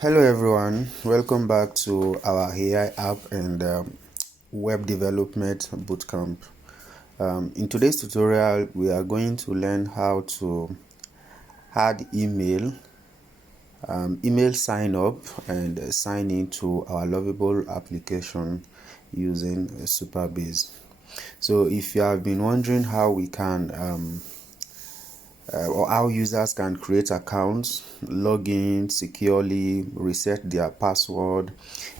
Hello everyone, welcome back to our AI app and web development bootcamp. In today's tutorial, we are going to learn how to add email sign up and sign into our Lovable application using Supabase. So if you have been wondering how we can or how users can create accounts, log in securely, reset their password,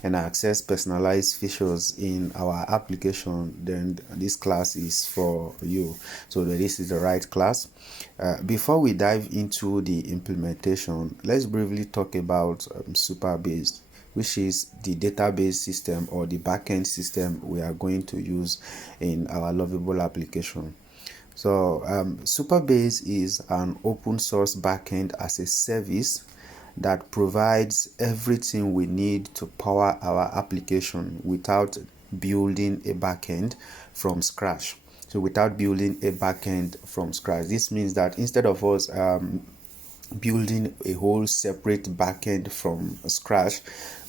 and access personalized features in our application, then this class is for you. So this is the right class. Before we dive into the implementation, let's briefly talk about Supabase, which is the database system or the backend system we are going to use in our Lovable application. So Supabase is an open source backend as a service that provides everything we need to power our application without building a backend from scratch. So without building a backend from scratch, this means that instead of us building a whole separate backend from scratch,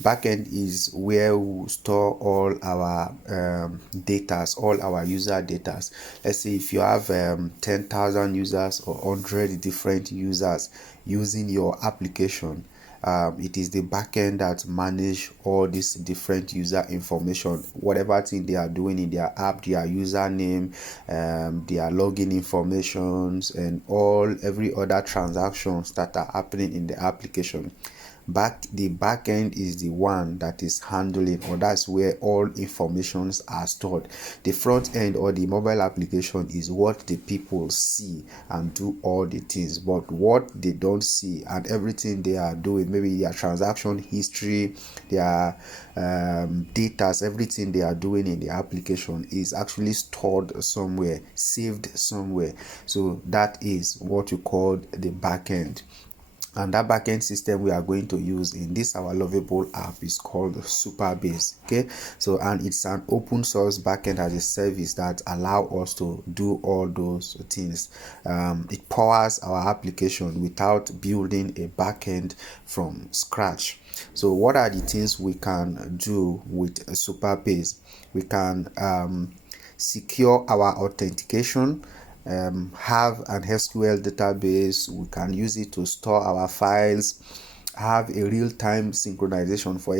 backend is where we store all our all our user data. Let's say if you have 10,000 users or 100 different users using your application, it is the backend that manage all these different user information, whatever thing they are doing in their app, their username, their login informations, and every other transactions that are happening in the application. The backend is the one that is handling, or that's where all informations are stored. The front end or the mobile application is what the people see and do all the things, but what they don't see and everything they are doing, maybe their transaction history, their data, everything they are doing in the application is actually stored somewhere, saved somewhere. So that is what you call the backend. And that backend system we are going to use in this our Lovable app is called Supabase. Okay, so and it's an open source backend as a service that allow us to do all those things. It powers our application without building a backend from scratch. So what are the things we can do with Supabase? We can secure our authentication, have an SQL database. We can use it to store our files, have a real-time synchronization. For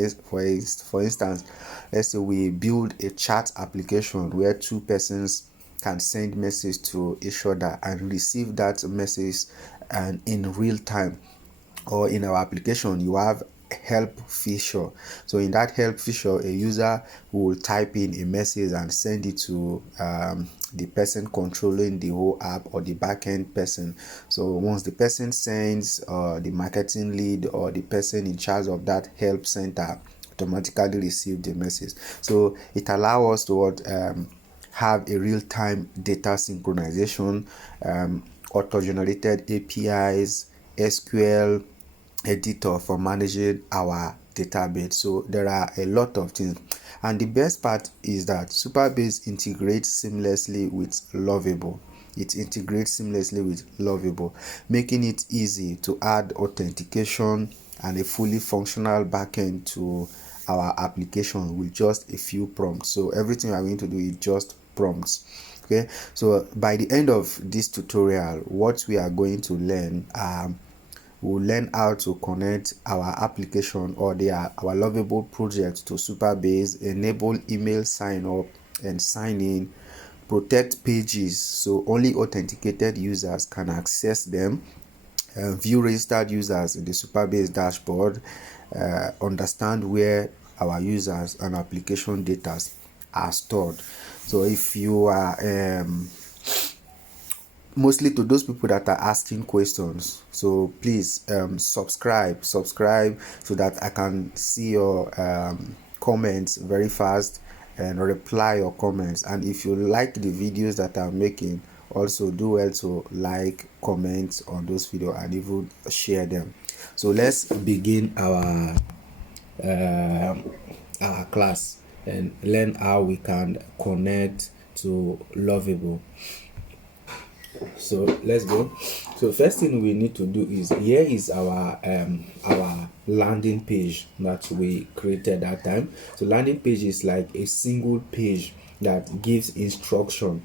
instance, let's say we build a chat application where two persons can send message to each other and receive that message and in real time. Or in our application, you have help feature. So in that help feature, a user will type in a message and send it to the person controlling the whole app or the backend person. So once the person sends, the marketing lead or the person in charge of that help center automatically receive the message. So it allows us to have a real-time data synchronization, auto-generated APIs, SQL editor for managing our database. So there are a lot of things, and the best part is that Supabase integrates seamlessly with Lovable. It integrates seamlessly with Lovable, making it easy to add authentication and a fully functional backend to our application with just a few prompts. So everything we are going to do is just prompts. Okay, so by the end of this tutorial, what we are going to learn we'll learn how to connect our application or our Lovable project to Supabase, enable email sign up and sign in, protect pages so only authenticated users can access them, view registered users in the Supabase dashboard, understand where our users and application data are stored. So if you are mostly to those people that are asking questions, so please subscribe so that I can see your comments very fast and reply your comments. And if you like the videos that I'm making, also do well to like, comment on those videos and even share them. So let's begin our class and learn how we can connect to Lovable. So let's go. So first thing we need to do is, here is our landing page that we created that time. So landing page is like a single page that gives instruction.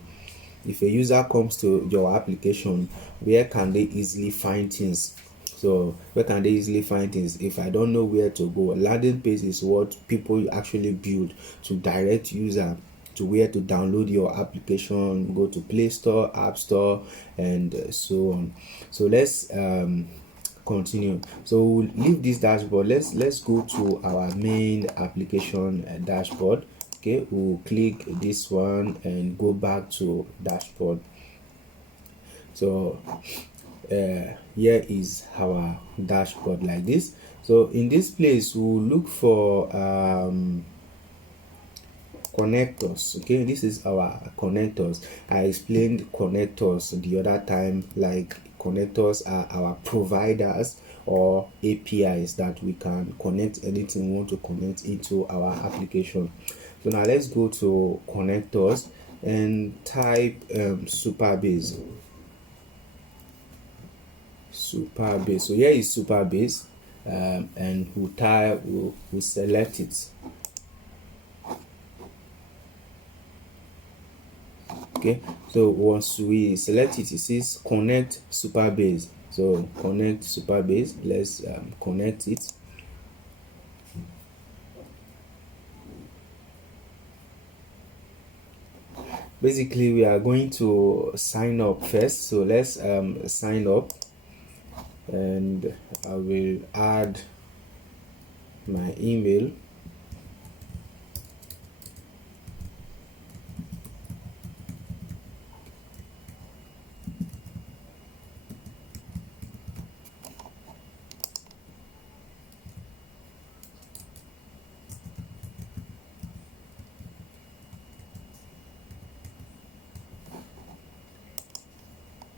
If a user comes to your application, where can they easily find things? So where can they easily find things? If I don't know where to go, landing page is what people actually build to direct user to where to download your application, go to Play Store, App Store, and so on. So let's continue. So we'll leave this dashboard. Let's go to our main application dashboard. Okay, we'll click this one and go back to dashboard. So here is our dashboard like this. So in this place we'll look for connectors. Okay, this is our connectors. I explained connectors the other time. Like, connectors are our providers or APIs that we can connect anything we want to connect into our application. So now let's go to connectors and type Supabase. Supabase. So here is Supabase, and we'll select it. Okay, so once we select it, it says connect Supabase. So connect Supabase. Let's connect it. Basically we are going to sign up first, so let's sign up, and I will add my email.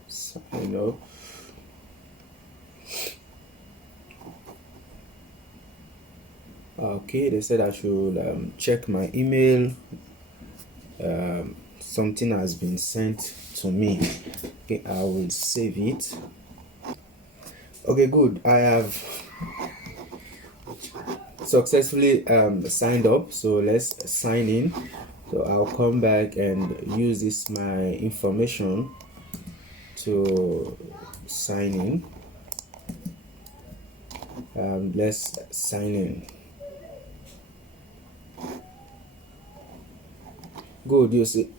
Sign up. Okay, they said I should check my email. Something has been sent to me. Okay, I will save it. Okay, good. I have successfully signed up, so let's sign in. So I'll come back and use this my information to sign in. Let's sign in. Good, you see.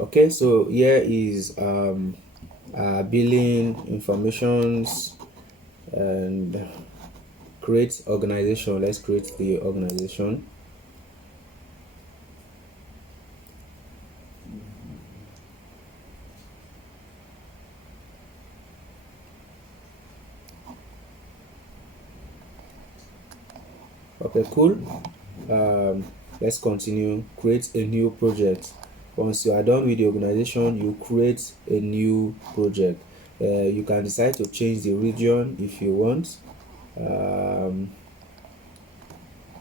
Okay, so here is billing informations and create organization. Let's create the organization. Okay, cool. Let's continue. Create a new project. Once you are done with the organization, you create a new project. You can decide to change the region if you want.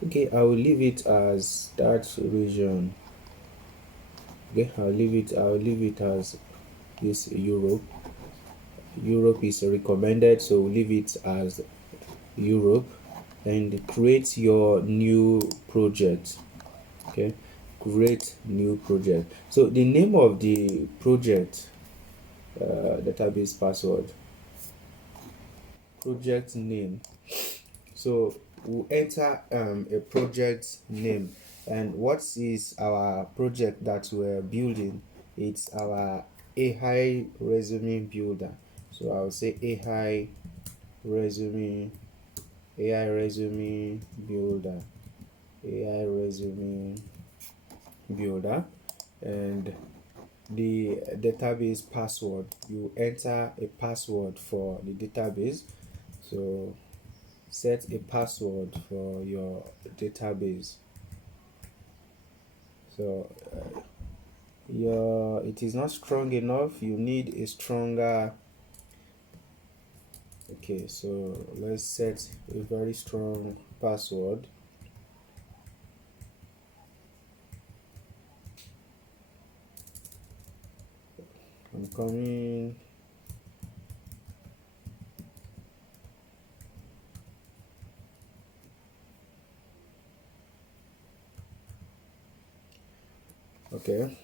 Okay, I will leave it as that region. Okay, I'll leave it as this Europe. Europe is recommended, so we'll leave it as Europe, and create your new project. Okay, create new project. So the name of the project, database password, project name. So we'll enter a project name, and what is our project that we're building? It's our AI resume builder. So I'll say resume AI resume builder, AI resume builder. And the database password, you enter a password for the database. So set a password for your database. So it is not strong enough, you need a stronger. Okay, so let's set a very strong password. I'm coming. Okay,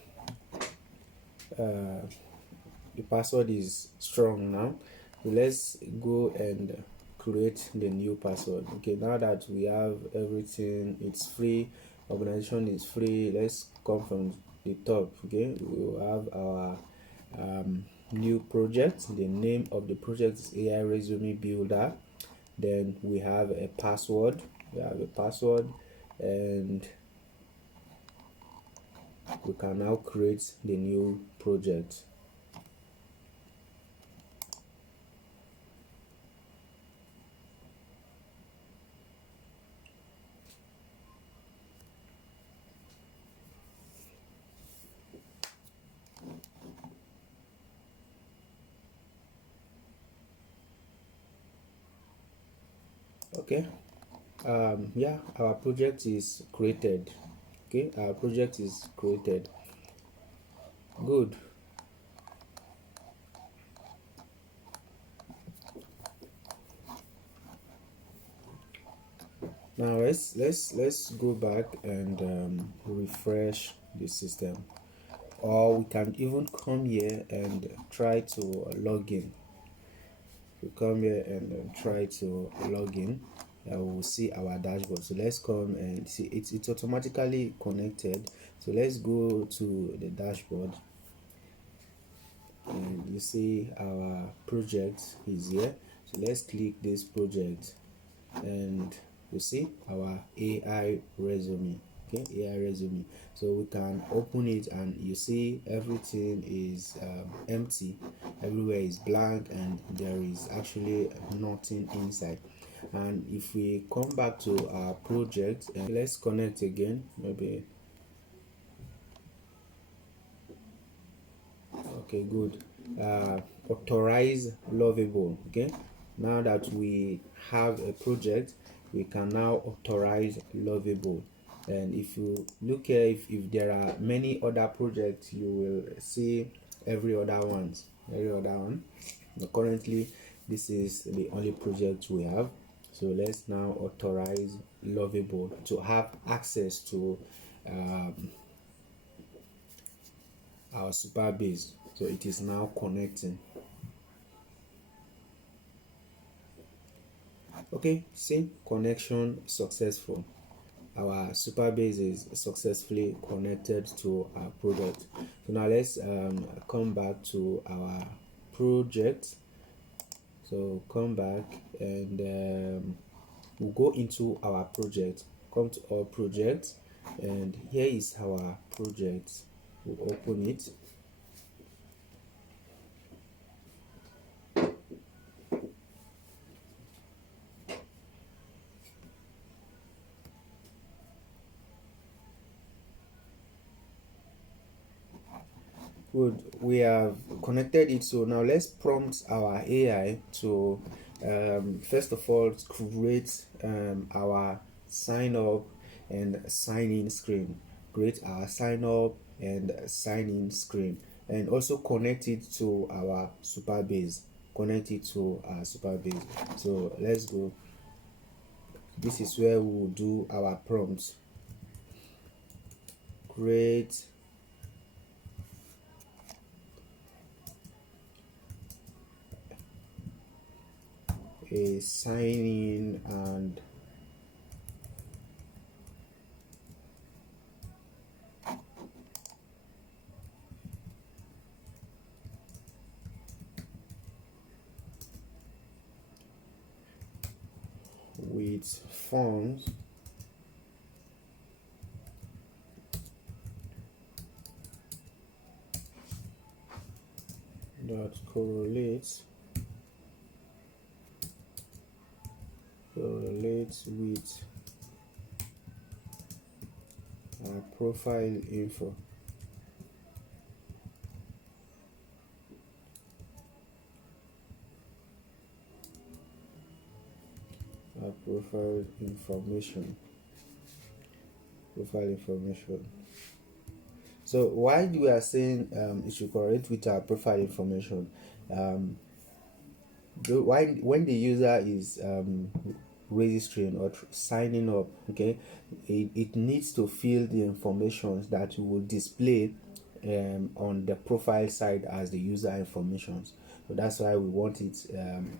the password is strong now. So let's go and create the new password. Okay, now that we have everything, it's free, organization is free. Let's come from the top. Okay, we will have our new project. The name of the project is AI Resume Builder. Then we have a password. And we can now create the new project. Okay, yeah, our project is created. Okay, our project is created. Good. Now let's go back and refresh the system, or we can even come here and try to log in. We come here and try to log in. We'll see our dashboard. So let's come and see it's automatically connected. So let's go to the dashboard, and you see our project is here. So let's click this project, and you see our AI resume. Okay, AI resume. So we can open it, and you see everything is empty. Everywhere is blank, and there is actually nothing inside. And if we come back to our project, and let's connect again, maybe. Okay, good. Authorize Lovable. Okay, now that we have a project, we can now authorize Lovable. And if you look here, if there are many other projects, you will see every other one. But currently this is the only project we have. So let's now authorize Lovable to have access to our Supabase. So it is now connecting. Okay, see, connection successful. Our Supabase is successfully connected to our product. So now let's come back to our project. So come back, and we'll go into our project. Come to our project, and here is our project. We'll open it. Good, we have connected it. So now let's prompt our AI to first of all create our sign up and sign in screen. Create our sign up and sign in screen, and also connect it to our Supabase. So let's go. This is where we will do our prompts. Create a sign in and with forms that correlates with profile info. Profile information. So why we are saying it should correlate with our profile information? When the user is registering or signing up, okay, it needs to fill the information that you will display on the profile side as the user information. So that's why we want it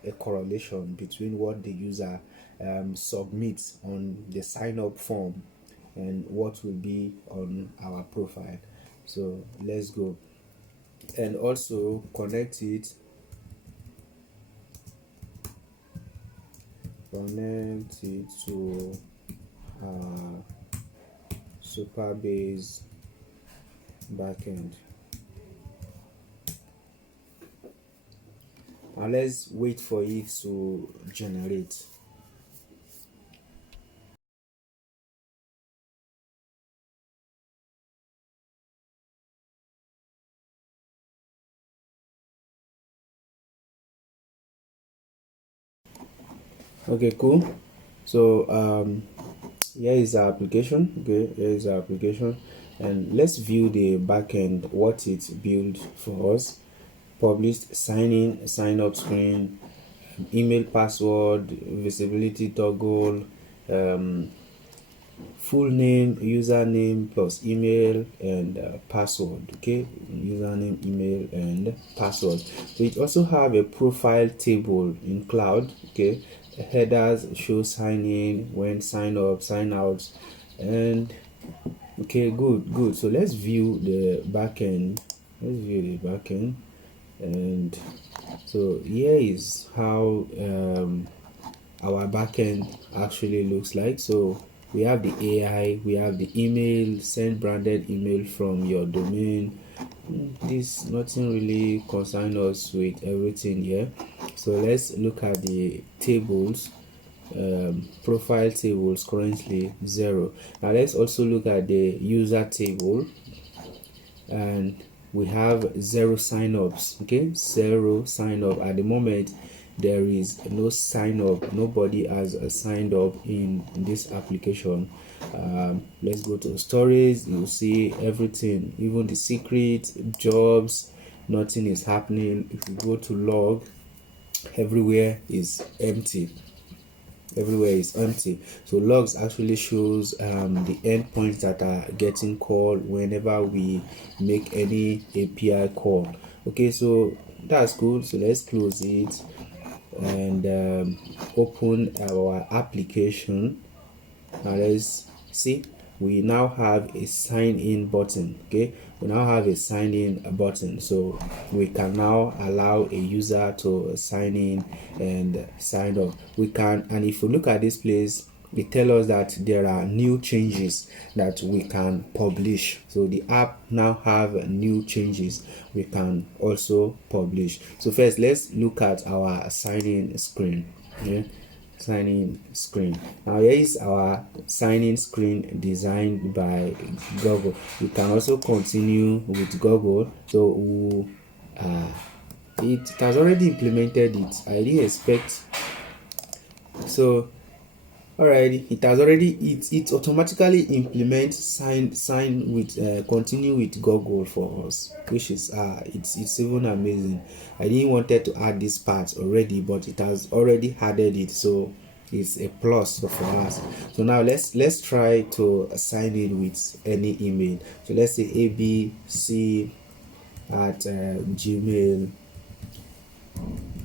a correlation between what the user submits on the sign up form and what will be on our profile. So let's go and also connect it to Supabase backend. Now let's wait for it to generate. Okay, cool. So here is our application. Okay, here is our application, and let's view the backend, what it built for us. Published sign in, sign up screen, email password, visibility toggle, full name, username plus email and password. Okay, username, email and password. So it also have a profile table in cloud. Okay, headers show sign in, when sign up, sign out, and okay, good. So let's view the backend. And so here is how our backend actually looks like. So we have the AI, we have the email, send branded email from your domain. This nothing really concern us with everything here. So let's look at the tables. Profile tables currently 0. Now let's also look at the user table, and we have 0 sign-ups. Okay, 0 sign-up at the moment. There is no sign up, nobody has signed up in this application. Let's go to stories. You'll see everything, even the secret jobs, nothing is happening. If you go to log, everywhere is empty. So logs actually shows the endpoints that are getting called whenever we make any API call. Okay, so that's good. So let's close it and open our application. Now let's see, we now have a sign in button. Okay, we now have a sign in button, so we can now allow a user to sign in and sign up. We can, and if you look at this place, it tells us that there are new changes that we can publish. So the app now have new changes we can also publish. So first, let's look at our sign-in screen. Okay, sign-in screen. Now here is our sign-in screen designed by Google. We can also continue with Google. So it has already implemented it. I didn't expect. So alright, it has already it automatically implements sign with continue with Google for us, which is it's even amazing. I didn't wanted to add this part already, but it has already added it, so it's a plus for us. So now let's try to sign in with any email. So let's say abc at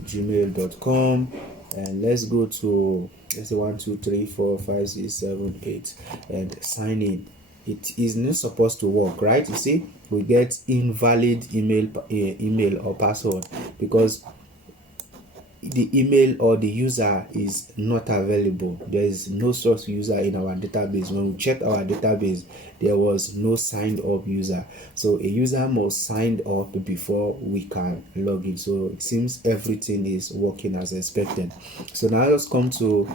gmail.com, and let's go to, let's say 1 2 3 4 5 6 7 8 and sign in. It is not supposed to work, right? You see, we get invalid email or password because the email or the user is not available. There is no source user in our database. When we check our database, there was no signed up user. So a user must sign up before we can log in. So it seems everything is working as expected. So now let's come to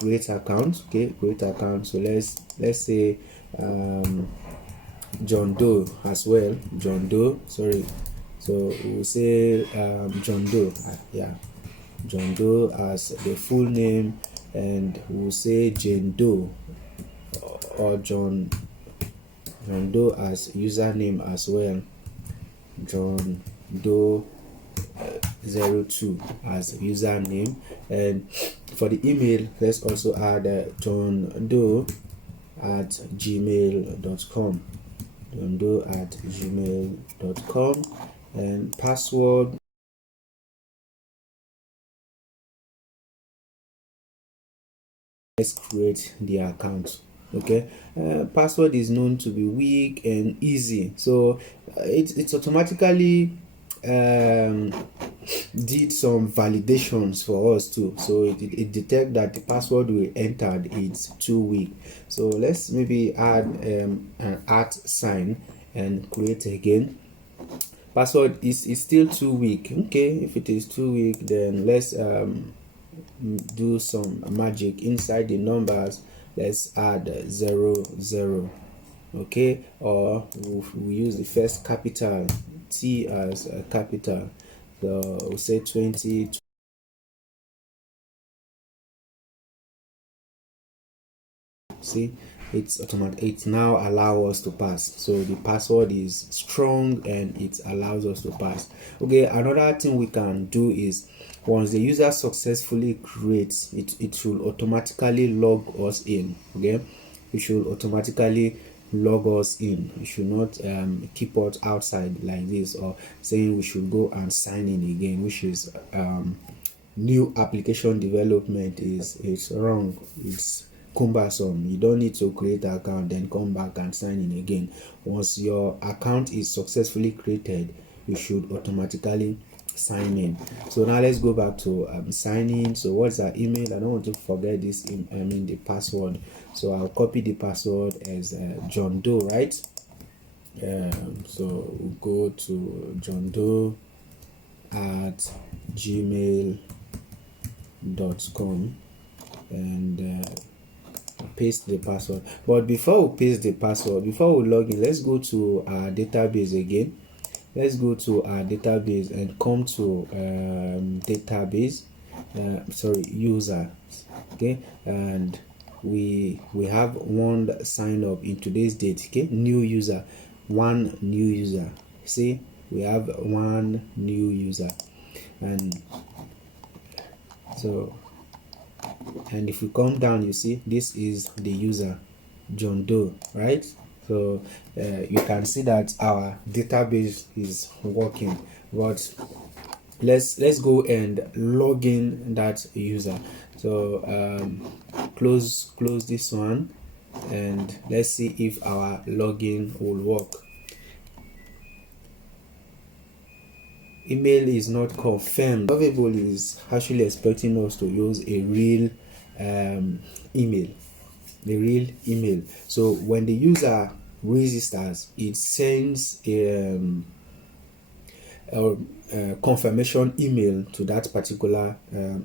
create account. Okay, create account. So let's say John Doe as well. John Doe, sorry. So we'll say John Doe, John Doe as the full name, and we'll say Jane Doe or John Doe as username as well. John Doe 02 as username. And for the email, let's also add johndoe@gmail.com, johndoe@gmail.com, and password. Let's create the account. Okay, password is known to be weak and easy, so it's automatically did some validations for us too, so it detect that the password we entered is too weak. So let's maybe add an @ sign and create again. Password is still too weak. Okay, if it is too weak, then let's do some magic inside the numbers. Let's add 00. Okay, or we use the first capital T as a capital, so we'll say 20. See, it's automatic. It now allows us to pass, so the password is strong and it allows us to pass. Okay, another thing we can do is, once the user successfully creates it, it should automatically log us in. Okay, it should automatically log us in. You should not keep us outside like this, or saying we should go and sign in again, which is new application development is wrong. It's cumbersome. You don't need to create an account then come back and sign in again. Once your account is successfully created, you should automatically sign in. So now let's go back to sign in. So what's our email? I don't want to forget this the password, so I'll copy the password as John Doe, right? So we'll go to johndoe@gmail.com and paste the password. But before we paste the password, before we log in, let's go to our database again. Let's go to our database and come to database, user. Okay, and we have one sign up in today's date. Okay, new user, one new user. See, we have one new user, and so, and if we come down, you see this is the user, John Doe, right? So you can see that our database is working. But let's go and log in that user. So close this one, and let's see if our login will work. Email is not confirmed. Lovable is actually expecting us to use a real email, the real email. So when the user registers, it sends a confirmation email to that particular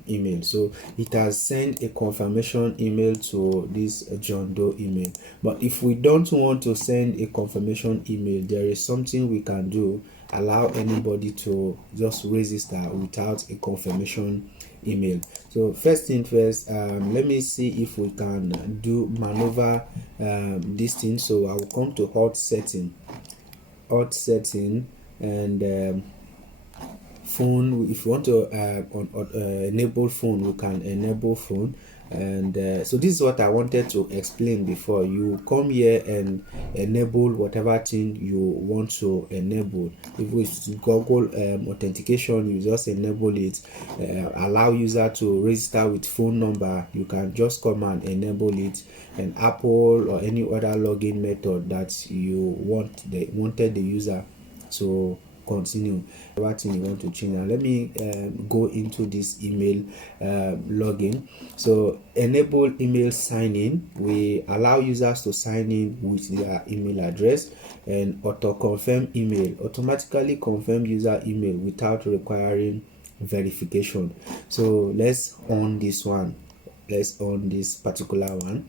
email. So it has sent a confirmation email to this John Doe email. But if we don't want to send a confirmation email, there is something we can do. Allow anybody to just register without a confirmation email. So first thing first, let me see if we can do maneuver this thing. So I will come to hot setting, and phone. If you want to enable phone, we can enable phone. And so this is what I wanted to explain before. You come here and enable whatever thing you want to enable. If it's Google authentication, you just enable it. Allow user to register with phone number, you can just come and enable it. And Apple or any other login method that you wanted the user to continue, what thing you want to change. Now let me go into this email login. So enable email sign in, we allow users to sign in with their email address. And auto confirm email, automatically confirm user email without requiring verification. So let's on this one, let's on this particular one,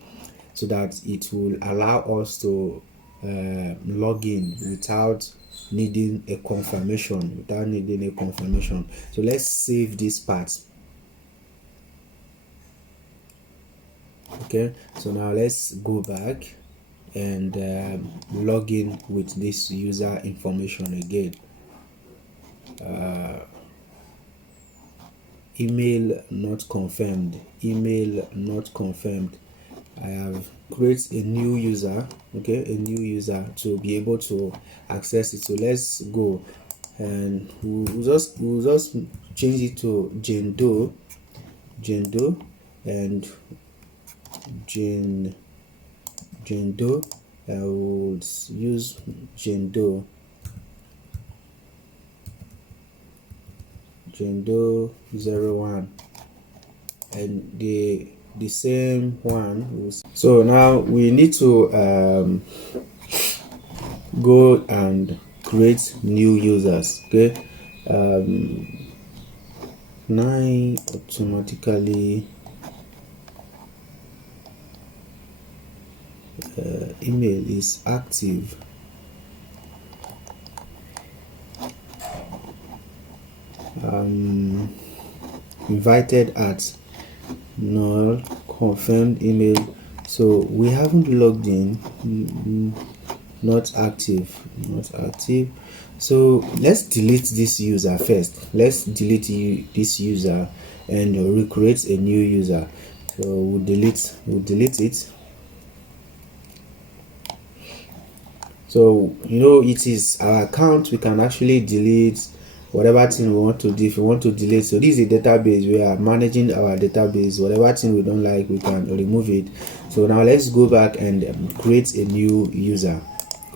so that it will allow us to log in without needing a confirmation, So let's save this part. Okay, so now let's go back and log in with this user information again. email not confirmed, email not confirmed. I have create a new user, okay, a new user to be able to access it. So let's go and we'll just change it to Jane Doe, and Jane Doe. I will use Jane Doe 01, and the same one. So now we need to go and create new users. Okay, 9 automatically email is active. Invited at null, confirmed email. So we haven't logged in. Not active. So let's delete this user first. Let's delete this user and recreate a new user. So we'll delete it. So it is our account. We can actually delete whatever thing we want to do. If we want to delete, so this is a database. We are managing our database. Whatever thing we don't like, we can remove it. So now let's go back and create a new user.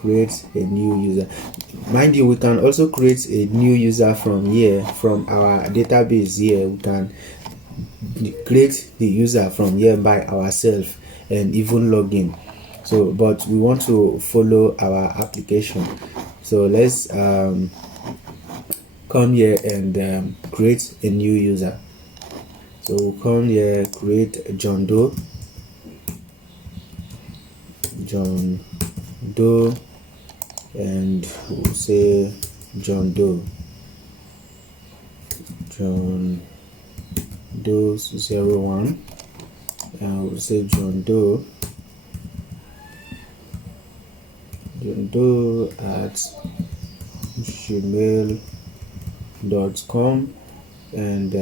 Mind you, we can also create a new user from here, from our database. Here we can create the user from here by ourselves and even log in. So but we want to follow our application. So let's come here and create a new user. So we'll come here, create John Doe, and we'll say John Doe 01, and we'll say John Doe at gmail.com, and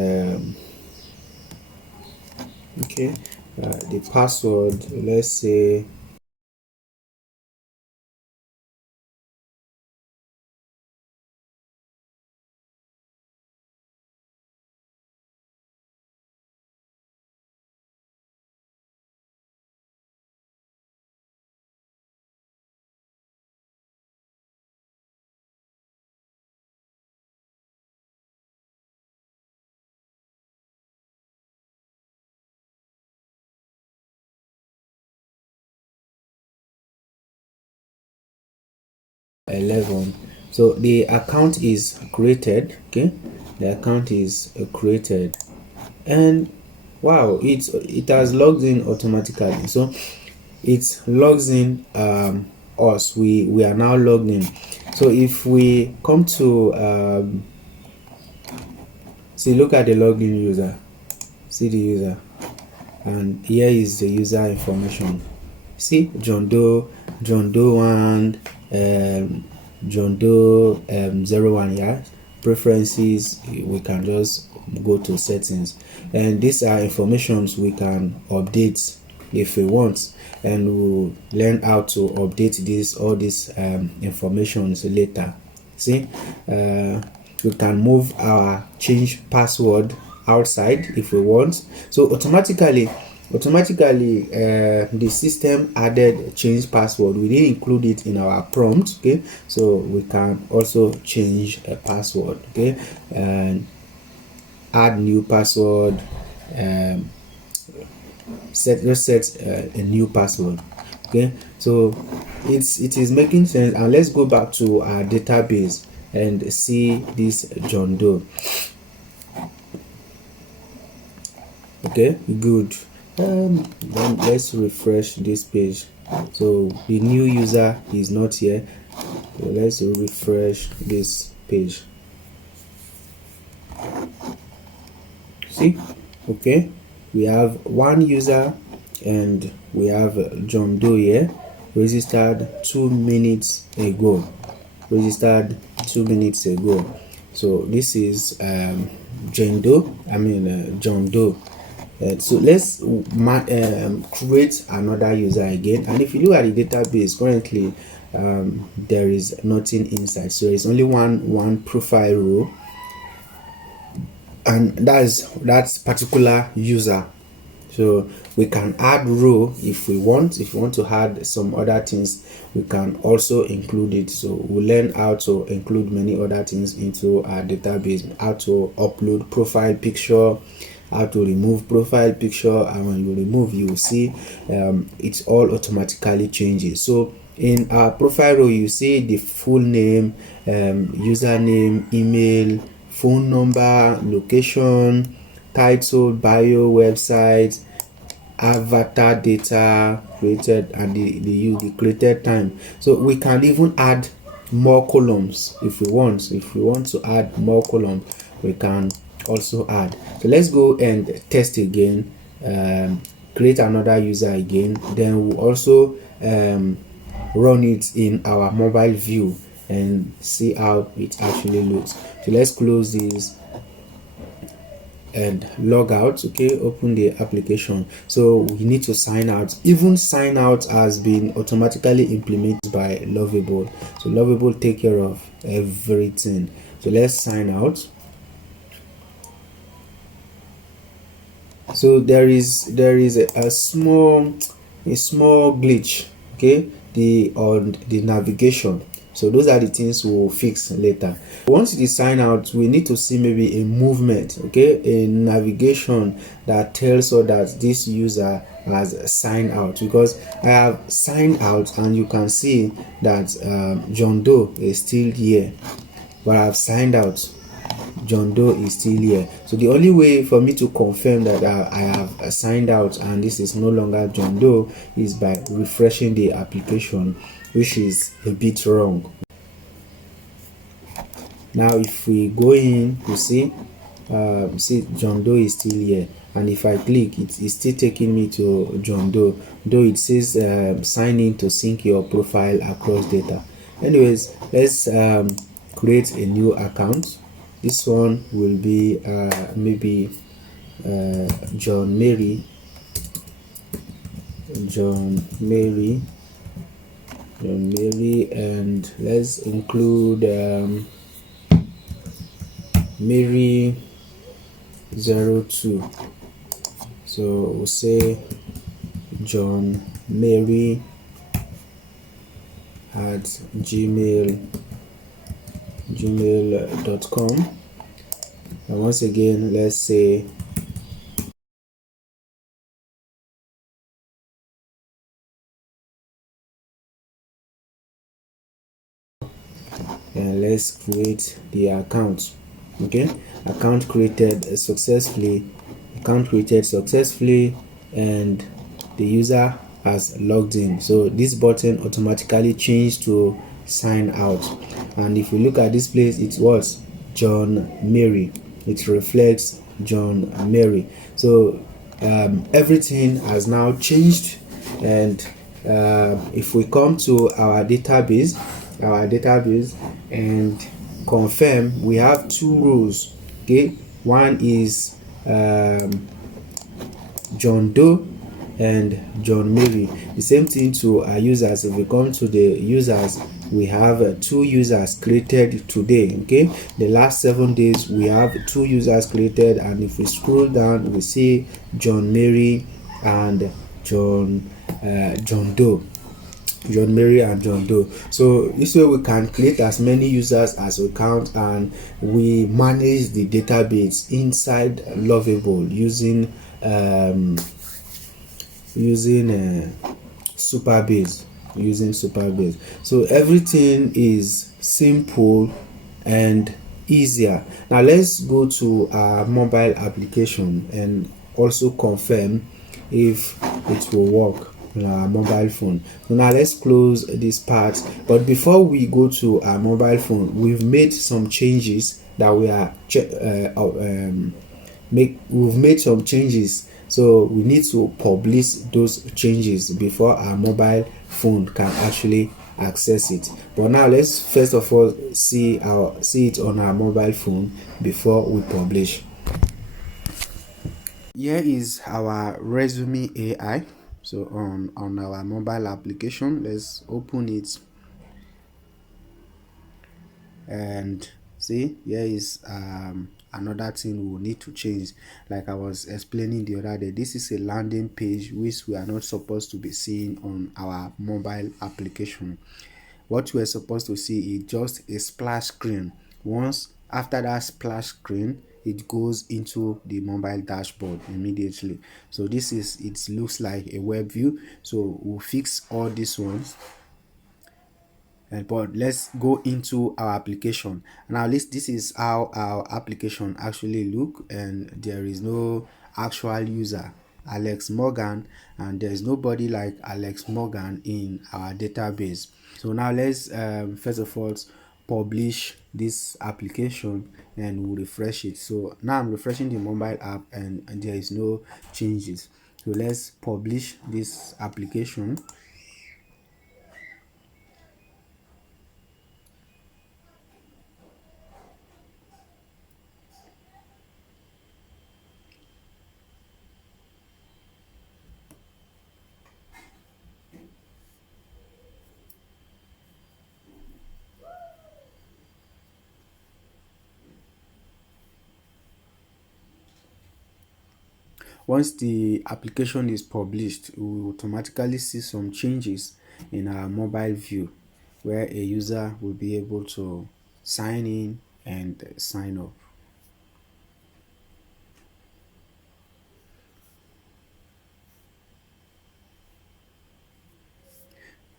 okay, the password, let's say .11. So the account is created. Okay, the account is created, and wow, it has logged in automatically. So it logs in us. We are now logged in. So if we come to see, look at the login user, see the user, and here is the user information. See, John Doe 1, John Doe 01. Yeah, preferences, we can just go to settings, and these are informations we can update if we want, and we'll learn how to update all these informations later. See, we can move our change password outside if we want. So automatically the system added change password. We didn't include it in our prompt. Okay, so we can also change a password. Okay, and add new password. Let's set a new password. Okay, so it is making sense, and let's go back to our database and see this John Doe. Okay, good. Then let's refresh this page. So the new user is not here, so let's refresh this page. See, okay, we have one user and we have John Doe here, registered 2 minutes ago. So this is John Doe. John Doe. So let's create another user again, and if you look at the database currently, there is nothing inside, so it's only one profile row, and that's particular user. So we can add row if we want. If you want to add some other things, we can also include it. So we'll learn how to include many other things into our database, how to upload profile picture, how to remove profile picture, and when you remove, you will see it's all automatically changes. So in our profile row, you see the full name, username, email, phone number, location, title, bio, website, avatar data created, and the created time. So we can even add more columns if we want. So if we want to add more columns, we can also add. So let's go and test again, create another user again, then we'll also run it in our mobile view and see how it actually looks. So let's close this and log out. Okay, open the application. So we need to sign out. Even sign out has been automatically implemented by Lovable. So Lovable take care of everything. So let's sign out. So there is a small glitch, okay, on the navigation. So those are the things we'll fix later. Once it is signed out, we need to see maybe a movement, okay, a navigation that tells us that this user has signed out, because I have signed out and you can see that John Doe is still here, but I've signed out. John Doe is still here. So the only way for me to confirm that I have signed out and this is no longer John Doe is by refreshing the application, which is a bit wrong. Now if we go in, you see John Doe is still here, and if I click, it's still taking me to John Doe, though it says sign in to sync your profile across data. Anyways, let's create a new account. This one will be maybe John Mary, and let's include Mary 02. So we'll say John Mary at gmail.com, and once again let's say and let's create the account. Okay, account created successfully, and the user has logged in. So this button automatically changed to sign out, and if we look at this place, it was John Mary. It reflects John Mary. So everything has now changed, and if we come to our database and confirm, we have two rows. Okay, one is John Doe and John Mary. The same thing to our users. If we come to the users, we have two users created today. Okay, the last 7 days we have 2 users created, and if we scroll down, we see John Mary and John Doe. John Mary and John Doe. So this way we can create as many users as we count, and we manage the database inside Lovable using Supabase. So everything is simple and easier. Now let's go to our mobile application and also confirm if it will work on our mobile phone. So now let's close this part, but before we go to our mobile phone, we've made some changes that we are we've made some changes, so we need to publish those changes before our mobile phone can actually access it. But now let's first of all see it on our mobile phone before we publish. Here is our resume AI. So on our mobile application, let's open it and see. Here is another thing we will need to change. Like I was explaining the other day, this is a landing page which we are not supposed to be seeing on our mobile application. What we're supposed to see is just a splash screen. Once after that splash screen, it goes into the mobile dashboard immediately. So this is, it looks like a web view. So we'll fix all these ones. And but let's go into our application now. This is how our application actually look, and there is no actual user Alex Morgan, and there's nobody like Alex Morgan in our database. So now let's first of all publish this application and we'll refresh it. So now I'm refreshing the mobile app, and there is no changes. So let's publish this application. Once the application is published, we will automatically see some changes in our mobile view where a user will be able to sign in and sign up.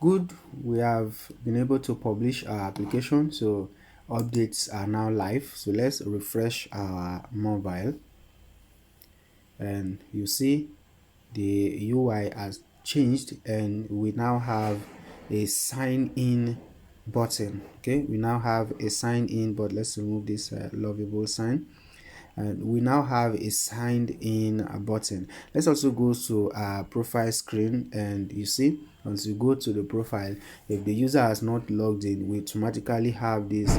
Good, we have been able to publish our application, so updates are now live. So let's refresh our mobile, and you see the UI has changed, and we now have a sign in button. Okay, we now have a sign in, but let's remove this lovable sign, and we now have a signed in button. Let's also go to our profile screen, and you see once you go to the profile, if the user has not logged in, we automatically have this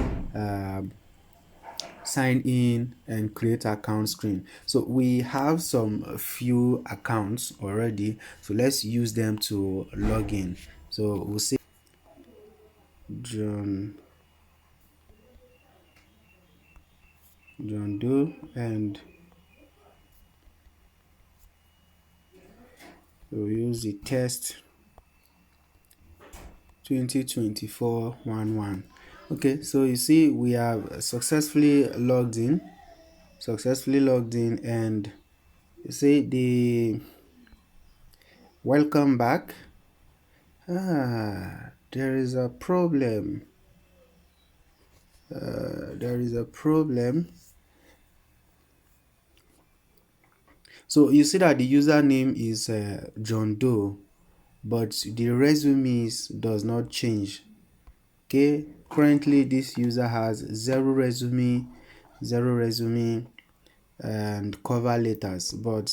sign in and create account screen. So we have some few accounts already, so let's use them to log in. So we'll say John Doe, and we'll use the test 2024-11. Okay, so you see we have successfully logged in, and you see the welcome back. There is a problem. So you see that the username is John Doe, but the resumes does not change. Okay, currently this user has zero resume and cover letters, but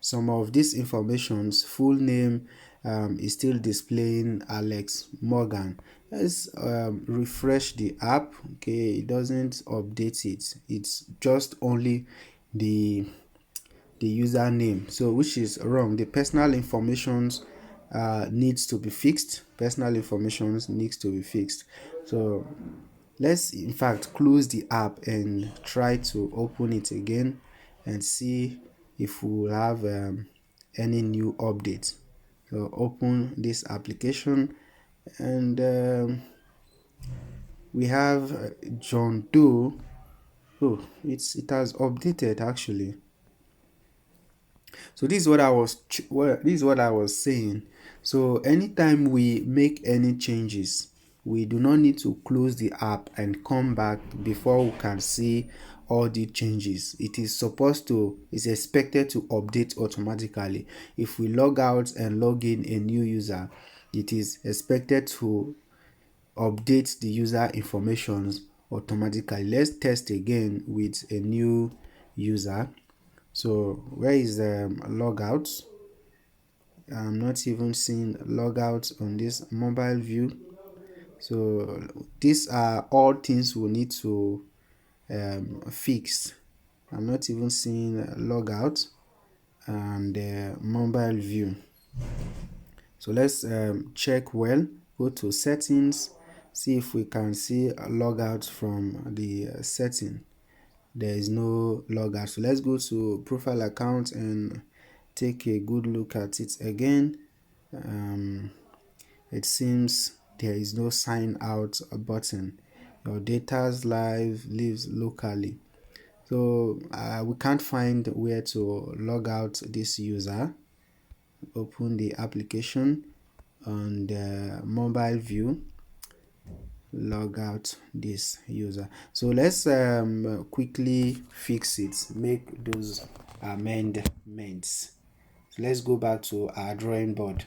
some of this information's full name is still displaying Alex Morgan. Let's refresh the app. Okay, it doesn't update it, it's just only the username, so which is wrong. The personal informations needs to be fixed. So let's in fact close the app and try to open it again and see if we will have any new updates. So open this application, and we have John Doe. Oh, it has updated actually. So this is what I was saying. So anytime we make any changes, we do not need to close the app and come back before we can see all the changes. It's expected to update automatically. If we log out and log in a new user, it is expected to update the user information automatically. Let's test again with a new user. So where is the logout? I'm not even seeing logout on this mobile view. So these are all things we need to fix I'm not even seeing logout and mobile view. So let's check well. Go to settings, see if we can see a logout from the setting. There is no logout. So let's go to profile account and take a good look at it again. It seems there is no sign out button. Your data's lives locally. So we can't find where to log out this user. Open the application on the mobile view, log out this user. So let's quickly fix it, make those amendments. So let's go back to our drawing board.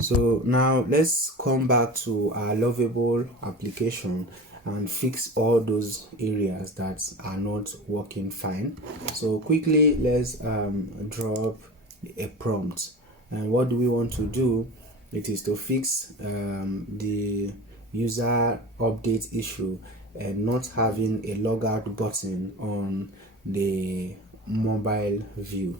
So now let's come back to our Lovable application and fix all those areas that are not working fine. So quickly let's drop a prompt, and what do we want to do? It is to fix the user update issue and not having a logout button on the mobile view.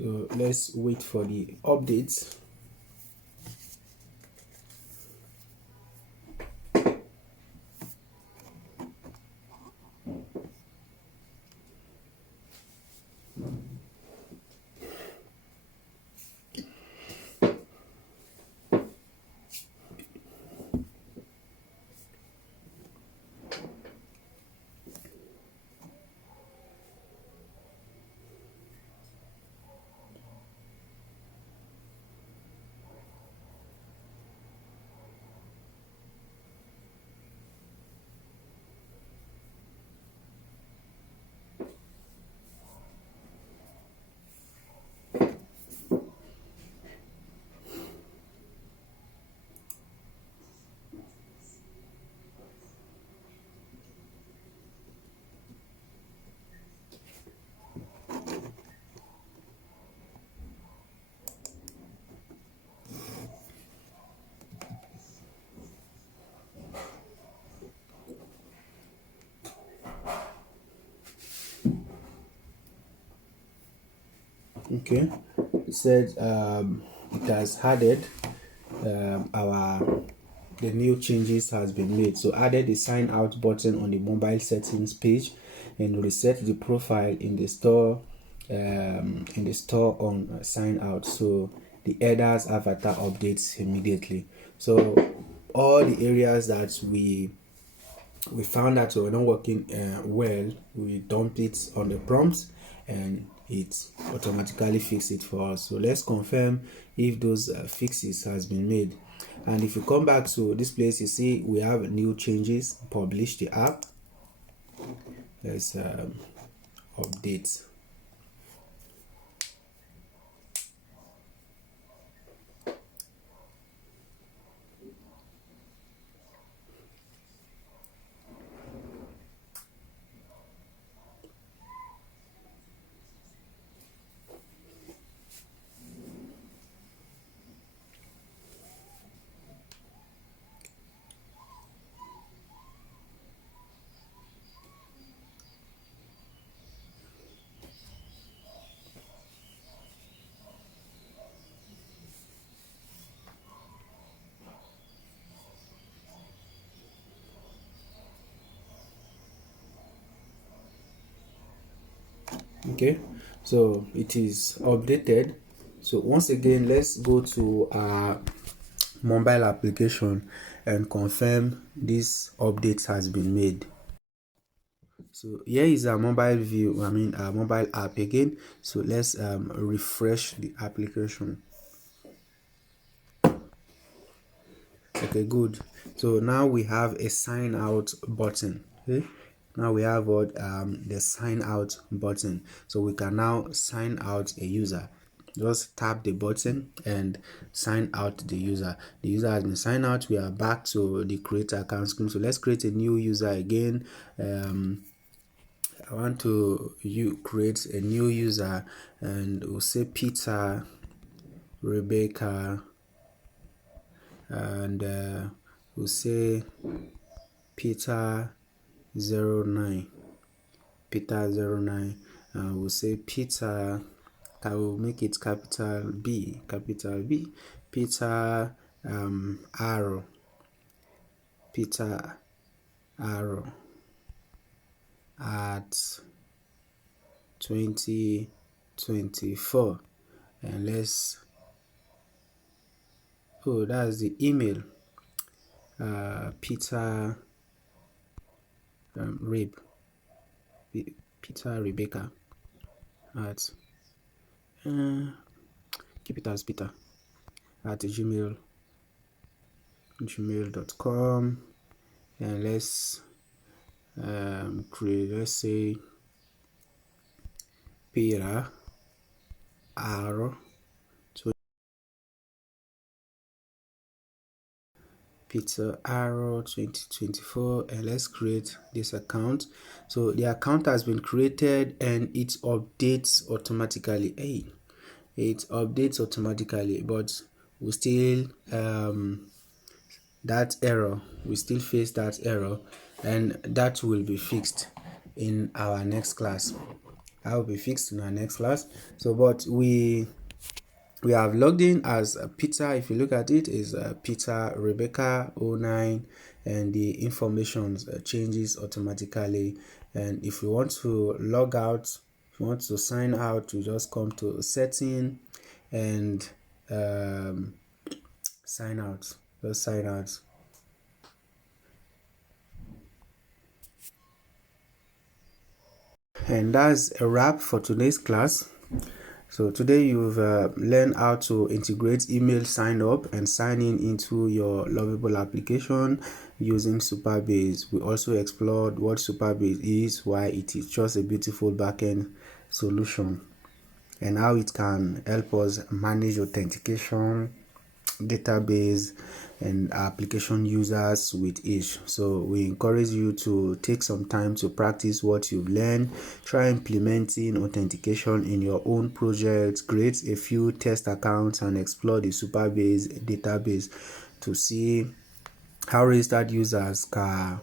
So let's wait for the updates. Okay, it said it has added the new changes has been made. So added the sign out button on the mobile settings page and reset the profile in the store on sign out, so the headers avatar updates immediately. So all the areas that we found that were not working well, we dump it on the prompt and it automatically fix it for us. So let's confirm if those fixes has been made. And if you come back to this place, you see we have new changes. Publish the app. Let's update. Okay, so it is updated. So once again, let's go to our mobile application and confirm this update has been made. So here is our mobile view, our mobile app again. So let's refresh the application. Okay, good. So now we have a sign out button. Okay, now we have what the sign out button. So we can now sign out a user. Just tap the button and sign out the user. The user has been signed out. We are back to the create account screen. So let's create a new user again. I want to create a new user, and we'll say Peter, Rebecca, and we'll say Peter 09. Peter 09. We'll say Peter. I will make it capital B. Peter Arrow. Peter Arrow at 2024, and let's that's the email. Peter Peter Rebecca at keep it as Peter at gmail.com, and let's let's say Peter Arrow Peter Arrow 2024, and let's create this account. So the account has been created and it updates automatically. It updates automatically, but we still that error, we still face that error, and that will be fixed in our next class. That will be fixed in our next class. So but we have logged in as Peter. If you look at it, is Peter Rebecca 09, and the information changes automatically. And if you want to log out, if you want to sign out, you just come to setting and sign out. Just sign out. And that's a wrap for today's class. So today you've learned how to integrate email sign up and sign in into your Lovable application using Supabase. We also explored what Supabase is, why it is just a beautiful backend solution, and how it can help us manage authentication, database, and application users with each. So we encourage you to take some time to practice what you've learned, try implementing authentication in your own projects, create a few test accounts, and explore the Supabase database to see how registered users are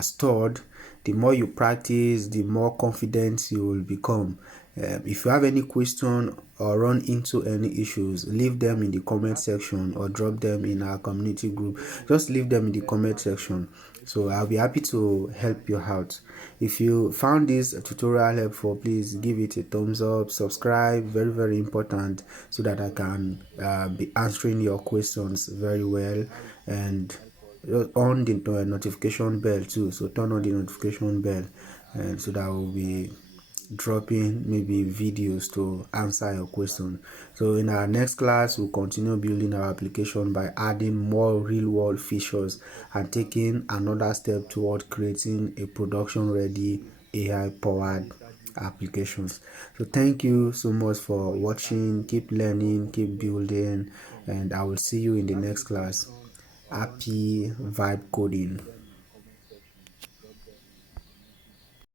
stored. The more you practice, the more confident you will become. If you have any question or run into any issues, leave them in the comment section or drop them in our community group. Just leave them in the comment section, so I'll be happy to help you out. If you found this tutorial helpful, please give it a thumbs up, subscribe, very very important, so that I can be answering your questions very well, and on the notification bell too. So turn on the notification bell, and so that will be dropping maybe videos to answer your question. So in our next class, we'll continue building our application by adding more real world features and taking another step toward creating a production ready AI powered applications. So thank you so much for watching. Keep learning, keep building, and I will see you in the next class. Happy vibe coding.